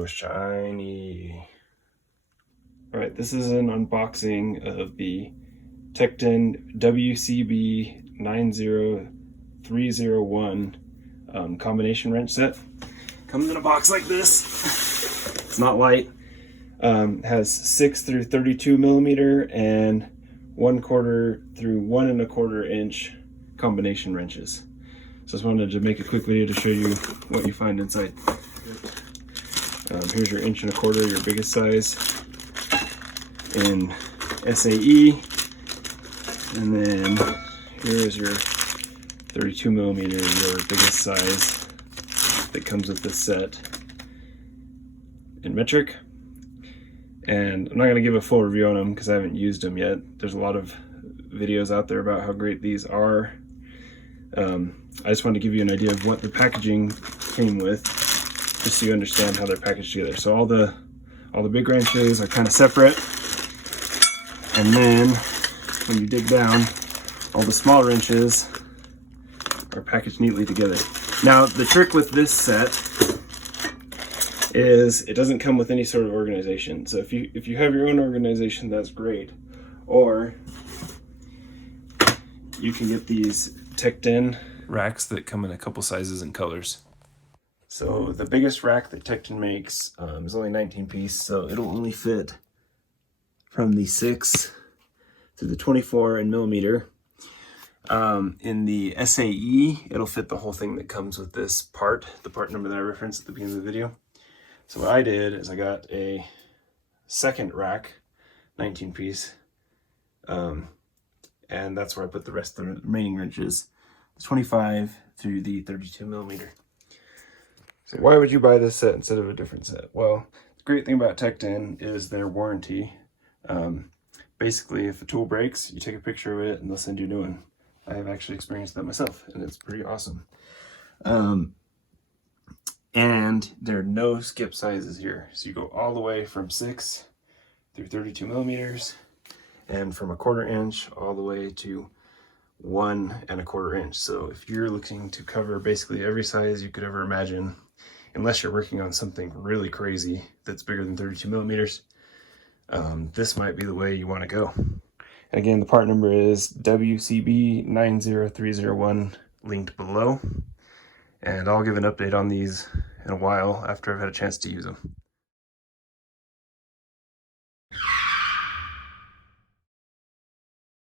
so shiny. All right, this is an unboxing of the Tekton WCB90301 combination wrench set. Comes in a box like this. It's not light. Has 6 through 32 millimeter and 1/4 through 1 1/4 inch combination wrenches. So I just wanted to make a quick video to show you what you find inside. Here's your 1 1/4 inch, your biggest size in SAE, and then here is your 32 millimeter, your biggest size that comes with this set in metric. And I'm not going to give a full review on them because I haven't used them yet. There's a lot of videos out there about how great these are. I just wanted to give you an idea of what the packaging came with, just so you understand how they're packaged together. So all the big wrenches are kind of separate, and then when you dig down, all the small wrenches are packaged neatly together. Now the trick with this set is it doesn't come with any sort of organization. So if you have your own organization, that's great. Or you can get these Tekton racks that come in a couple sizes and colors. So the biggest rack that Tekton makes is only 19 piece, so it'll only fit from the 6 to the 24 in millimeter. In the SAE, it'll fit the whole thing that comes with this part, the part number that I referenced at the beginning of the video. So what I did is I got a second rack, 19 piece, and that's where I put the rest of the remaining wrenches, 25 through the 32 millimeter. So why would you buy this set instead of a different set? Well, the great thing about Tekton is their warranty. Basically, if a tool breaks, you take a picture of it and they'll send you a new one. I have actually experienced that myself, and it's pretty awesome. And there are no skip sizes here. So you go all the way from 6 through 32 millimeters, and from 1/4 inch all the way to 1 1/4 inch. So if you're looking to cover basically every size you could ever imagine, unless you're working on something really crazy that's bigger than 32 millimeters, this might be the way you want to go. And again, the part number is WCB90301, linked below. And I'll give an update on these in a while after I've had a chance to use them.